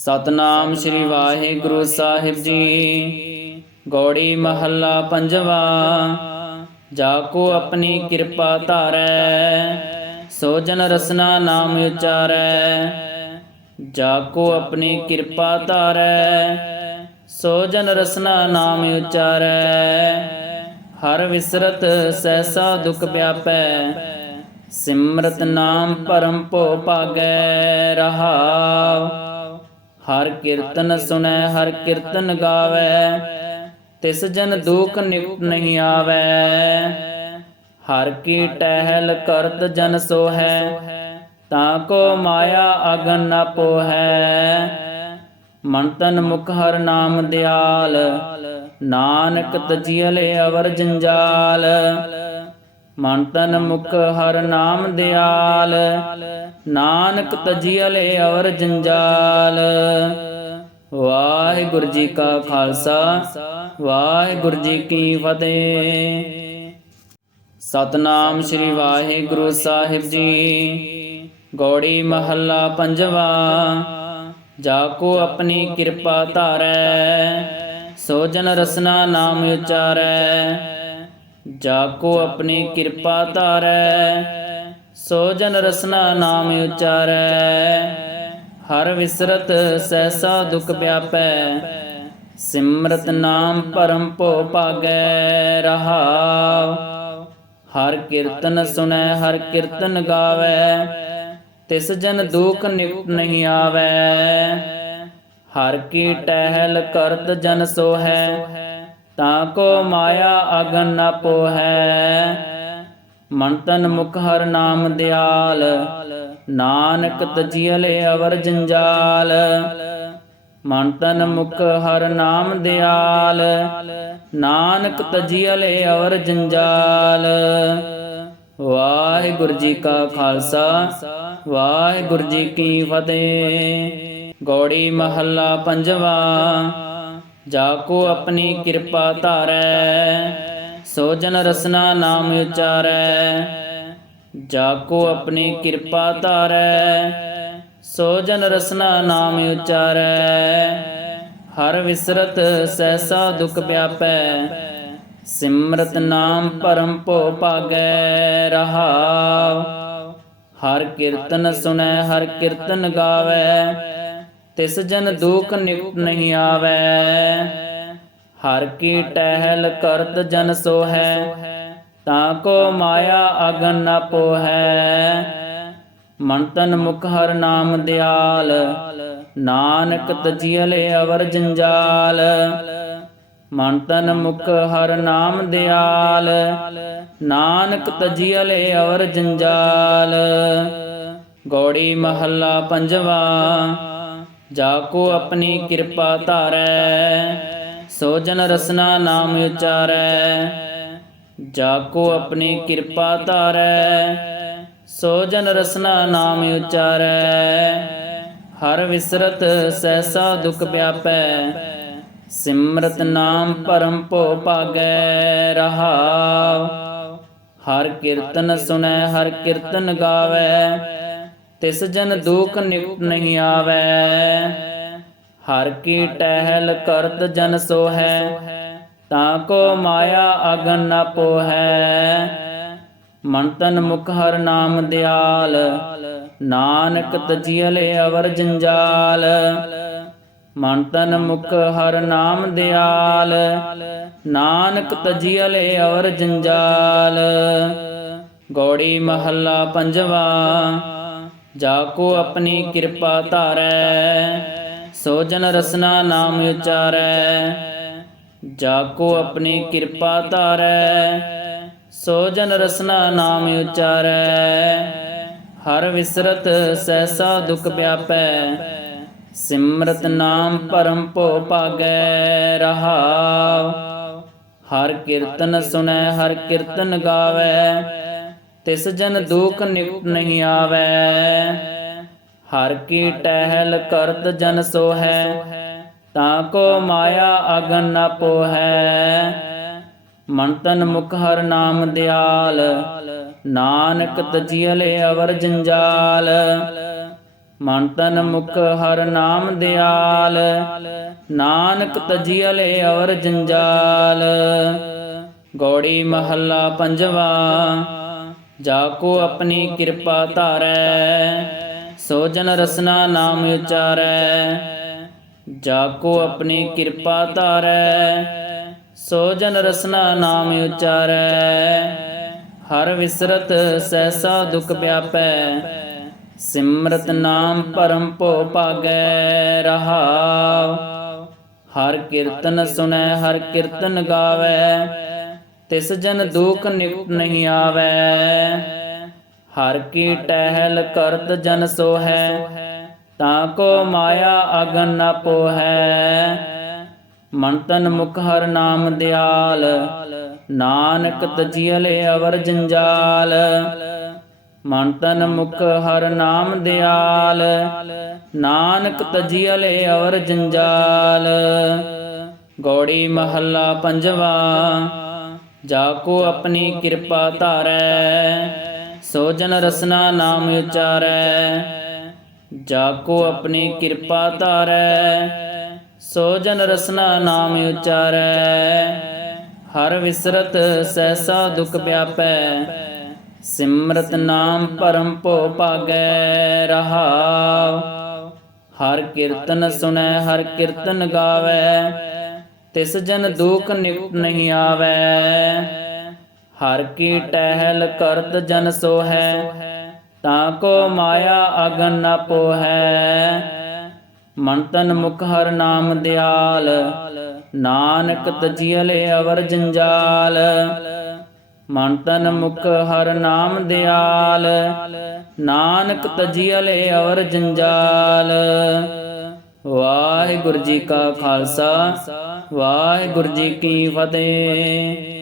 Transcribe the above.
ਸਤਨਾਮ ਸ੍ਰੀ ਵਾਹਿਗੁਰੂ ਸਾਹਿਬ ਜੀ। ਗੋੜੀ ਮਹੱਲਾ ਪੰਜਵਾ। ਜਾ ਕੋ ਆਪਣੀ ਕਿਰਪਾ ਧਾਰੈ ਸੋ ਜਨ ਰਸਨਾ ਨਾਮ ਉਚਾਰੈ। ਜਾ ਕੋ ਆਪਣੀ ਕਿਰਪਾ ਧਾਰੈ ਸੋ ਜਨ ਰਸਨਾ ਨਾਮ ਉਚਾਰੈ। ਹਰ ਵਿਸਰਤ ਸਹਿਸਾ ਦੁਖ ਵਿਆਪੈ ਸਿਮਰਤ ਨਾਮ ਪਰਮ ਭੋ ਭਾਗੈ, ਰਹਾਉ। ਹਰ ਕੀਰਤਨ ਸੁਨੈ ਹਰ ਕੀਰਤਨ ਗਾਵੈ। ਤਿਸ ਜਨ ਦੁਖ ਨਿਕਟ ਨਹੀਂ ਆਵੈ। ਹਰ ਕੀ ਟਹਿਲ ਕਰਤ ਜਨ ਸੋਹੈ, ਤਾਂ ਕੋ ਮਾਇਆ ਅਗਨ ਨ ਪੋਹੈ। ਮਨ ਤਨ ਮੁਖ ਹਰ ਨਾਮ ਦਿਆਲ, ਨਾਨਕ ਤਜੀਲੇ ਅਵਰ ਜੰਜਾਲ। ਮਨ ਤਨ ਮੁਖ ਹਰ ਨਾਮ ਦਿਆਲ। ਨਾਨਕ ਤਜੀਲੇ ਅਵਰ ਜੰਜਾਲ। ਵਾਹਿਗੁਰੂ ਜੀ ਕਾ ਖਾਲਸਾ, ਵਾਹਿਗੁਰੂ ਜੀ ਕੀ ਫਤਿਹ। ਸਤਨਾਮ ਸ੍ਰੀ ਵਾਹਿਗੁਰੂ ਸਾਹਿਬ ਜੀ। ਗੋੜੀ ਮਹੱਲਾ ਪੰਜਵਾ, ਜਾ ਕੋ ਆਪਣੀ ਕਿਰਪਾ ਧਾਰੈ ਸੋਜਨ ਰਸਨਾ ਨਾਮ ਉਚਾਰੈ। ਜਾ ਕੋ ਆਪਣੀ ਕਿਰਪਾ ਧਾਰੈ, ਸੋ ਜਨ ਰਸਨਾ ਨਾਮ ਉਚਾਰੈ। ਹਰ ਵਿਸਰਤ ਸਹਿਸਾ ਦੁਖ ਵਿਆਪੈ ਸਿਮਰਤ ਨਾਮ ਪਰਮ ਭੋ ਭਾਗੈ, ਰਹਾਉ। ਹਰ ਕੀਰਤਨ ਸੁਨੈ ਹਰ ਕੀਰਤਨ ਗਾਵੈ, ਤਿਸ ਜਨ ਦੁਖ ਨਿਕਟ ਨਹੀਂ ਆਵੈ। ਹਰ ਕੀ ਟਹਿਲ ਕਰਤ ਜਨ ਸੋਹੈ ਤਾਂ ਕੋ ਮਾਇਆ ਅਗਨ ਨ ਪੋਹੈ। ਮਨ ਤਨ ਮੁਖ ਹਰ ਨਾਮ ਦਿਆਲ। ਨਾਨਕ ਤਜੀਲੇ ਅਵਰ ਜੰਜਾਲ। ਮਨ ਤਨ ਮੁਖ ਹਰ ਨਾਮ ਦਿਆਲ। ਨਾਨਕ ਤਜੀਲੇ ਅਵਰ ਜੰਜਾਲ। ਵਾਹਿਗੁਰੂ ਜੀ ਕਾ ਖਾਲਸਾ। ਵਾਹਿਗੁਰੂ ਜੀ ਕੀ ਫਤਿਹ। ਗੌੜੀ ਮਹੱਲਾ ਪੰਜਵਾ। ਜਾ ਕੋ ਆਪਣੀ ਕਿਰਪਾ ਧਾਰੈ, ਸੋ ਜਨ ਰਸਨਾ ਨਾਮ ਉਚਾਰੈ। ਜਾ ਕੋ ਆਪਣੀ ਕਿਰਪਾ ਧਾਰੈ, ਸੋ ਜਨ ਰਸਨਾ ਨਾਮ ਉਚਾਰੈ। ਹਰ ਵਿਸਰਤ ਸਹਿਸਾ ਦੁਖ ਵਿਆਪੈ ਸਿਮਰਤ ਨਾਮ ਪਰਮ ਭੋ ਭਾਗੈ, ਰਹਾਉ। ਹਰ ਕੀਰਤਨ ਸੁਨੈ ਹਰ ਕੀਰਤਨ ਗਾਵੈ। ਤਿਸ ਜਨ ਦੁਖ ਨਿਕਟ ਨਹੀਂ ਆਵੈ। ਹਰ ਕੀ ਟਹਿਲ ਕਰਤ ਜਨ ਸੋਹੈ। ਤਾਂ ਕੋ ਮਾਇਆ ਅਗਨ ਨ ਪੋਹੈ। ਮਨ ਤਨ ਮੁਖ ਹਰ ਨਾਮ ਦਿਆਲ। ਨਾਨਕ ਤਜੀਲੇ ਅਵਰ ਜੰਜਾਲ। ਮਨ ਤਨ ਮੁਖ ਹਰ ਨਾਮ ਦਿਆਲ। ਨਾਨਕ ਤਜੀਲੇ ਅਵਰ ਜੰਜਾਲ। ਗੌੜੀ ਮਹੱਲਾ ਪੰਜਵਾ। ਜਾ ਕੋ ਆਪਣੀ ਕਿਰਪਾ ਧਾਰੈ ਸੋ ਜਨ ਰਸਨਾ ਨਾਮ ਉਚਾਰੈ ਜਾ ਕੋ ਆਪਣੀ ਕਿਰਪਾ ਧਾਰੈ ਸੋ ਜਨ ਰਸਨਾ ਨਾਮ ਉਚਾਰੈ। ਹਰ ਵਿਸਰਤ ਸਹਿਸਾ ਦੁਖ ਵਿਆਪੈ। ਸਿਮਰਤ ਨਾਮ ਪਰਮ ਭੋ ਭਾਗੈ ਰਹਾਉ। ਹਰ ਕੀਰਤਨ ਸੁਨੈ ਹਰ ਕੀਰਤਨ ਗਾਵੈ। ਤਿਸ ਜਨ ਦੁਖ ਨਹੀਂ ਆਵੈ। ਹਰ ਕੀ ਟਹਿਲ ਕਰਤ ਜਨ ਸੋਹੈ। ਤਾਂ ਕੋ ਮਾਇਆ ਅਗਨ ਨ ਪੋਹੈ। ਮਨ ਤਨ ਮੁਖ ਹਰ ਨਾਮ ਦਿਆਲ। ਨਾਨਕ ਤਜੀਲੇ ਅਵਰ ਜੰਜਾਲ। ਮਨ ਤਨ ਮੁਖ ਹਰ ਨਾਮ ਦਿਆਲ। ਨਾਨਕ ਤਜੀਲੇ ਅਵਰ ਜੰਜਾਲ। ਗੌੜੀ ਮਹੱਲਾ ਪੰਜਵਾ। ਜਾ ਕੋ ਆਪਣੀ ਕਿਰਪਾ ਧਾਰੈ ਸੋ ਜਨ ਰਸਨਾ ਨਾਮ ਉਚਾਰੈ। ਜਾ ਕੋ ਆਪਣੀ ਕਿਰਪਾ ਧਾਰੈ ਸੋ ਜਨ ਰਸਨਾ ਨਾਮ ਉਚਾਰੈ। ਹਰ ਵਿਸਰਤ ਸਹਿਸਾ ਦੁਖ ਵਿਆਪੈ ਸਿਮਰਤ ਨਾਮ ਪਰਮ ਭੋ ਭਾਗੈ, ਰਹਾਉ। ਹਰ ਕੀਰਤਨ ਸੁਨੈ ਹਰ ਕੀਰਤਨ ਗਾਵੈ। ਤਿਸ ਜਨ ਦੁਖ ਨਿਕਟ ਨਹੀਂ ਆਵੈ। ਹਰ ਕੀ ਟਹਿਲ ਕਰਤ ਜਨ ਸੋਹੈ। ਤਾਂ ਕੋ ਮਾਇਆ ਅਗਨ ਨ ਪੋਹੈ। ਮਨ ਤਨ ਮੁਖ ਹਰ ਨਾਮ ਦਿਆਲ। ਨਾਨਕ ਤਜੀਲੇ ਅਵਰ ਜੰਜਾਲ। ਮਨ ਤਨ ਮੁਖ ਹਰ ਨਾਮ ਦਿਆਲ। ਨਾਨਕ ਤਜੀਲੇ ਅਵਰ ਜੰਜਾਲ। ਗੌੜੀ ਮਹੱਲਾ ਪੰਜਵਾ। ਜਾ ਕੋ ਆਪਣੀ ਕਿਰਪਾ ਧਾਰੈ ਸੋ ਜਨ ਰਸਨਾ ਨਾਮ ਉਚਾਰੈ। ਜਾ ਕੋ ਆਪਣੀ ਕਿਰਪਾ ਧਾਰੈ ਸੋ ਜਨ ਰਸਨਾ ਨਾਮ ਉਚਾਰੈ। ਹਰ ਵਿਸਰਤ ਸਹਿਸਾ ਦੁਖ ਵਿਆਪੈ। ਸਿਮਰਤ ਨਾਮ ਪਰਮ ਭੋ ਭਾਗੈ ਰਹਾਉ। ਹਰ ਕੀਰਤਨ ਸੁਣੈ ਹਰ ਕੀਰਤਨ ਗਾਵੈ। ਤਿਸ ਜਨ ਦੁਖ ਨਿਕਟ ਨਹੀਂ ਆਵੈ। ਹਰ ਕੀ ਟਹਿਲ ਕਰਤ ਜਨ ਸੋਹੈ। ਤਾਂ ਕੋ ਮਾਇਆ ਅਗਨ ਨ ਪੋਹੈ। ਮਨ ਤਨ ਮੁਖ ਹਰ ਨਾਮ ਦਿਆਲ। ਨਾਨਕ ਤਜੀਲੇ ਅਵਰ ਜੰਜਾਲ। ਮਨ ਤਨ ਮੁਖ ਹਰ ਨਾਮ ਦਿਆਲ। ਨਾਨਕ ਤਜੀਲੇ ਅਵਰ ਜੰਜਾਲ। ਗੌੜੀ ਮਹੱਲਾ ਪੰਜਵਾ। ਜਾ ਕੋ ਆਪਣੀ ਕਿਰਪਾ ਧਾਰੈ ਸੋ ਜਨ ਰਸਨਾ ਨਾਮ ਉਚਾਰੈ। ਜਾ ਕੋ ਆਪਣੀ ਕਿਰਪਾ ਧਾਰੈ ਸੋ ਜਨ ਰਸਨਾ ਨਾਮ ਉਚਾਰੈ। ਹਰ ਵਿਸਰਤ ਸਹਿਸਾ ਦੁਖ ਵਿਆਪੈ। ਸਿਮਰਤ ਨਾਮ ਪਰਮ ਭੋ ਭਾਗੈ ਰਹਾਉ। ਹਰ ਕੀਰਤਨ ਸੁਣੈ ਹਰ ਕੀਰਤਨ ਗਾਵੈ। ਤਿਸ ਜਨ ਦੁਖ ਨਿਕਟ ਨਹੀਂ ਆਵੈ। ਹਰ ਕੀ ਟਹਿਲ ਕਰਤ ਜਨ ਸੋਹੈ। ਤਾਂ ਕੋ ਮਾਇਆ ਅਗਨ ਨ ਪੋਹੈ। ਮਨ ਤਨ ਮੁਖ ਹਰ ਨਾਮ ਦਿਆਲ। ਨਾਨਕ ਤਜੀਲੇ ਅਵਰ ਜੰਜਾਲ। ਮਨ ਤਨ ਮੁਖ ਹਰ ਨਾਮ ਦਿਆਲ। ਨਾਨਕ ਤਜੀਲੇ ਅਵਰ ਜੰਜਾਲ। ਵਾਹਿਗੁਰੂ ਜੀ ਕਾ ਖਾਲਸਾ। ਵਾਹਿਗੁਰੂ ਜੀ ਕੀ ਫਤਿਹ।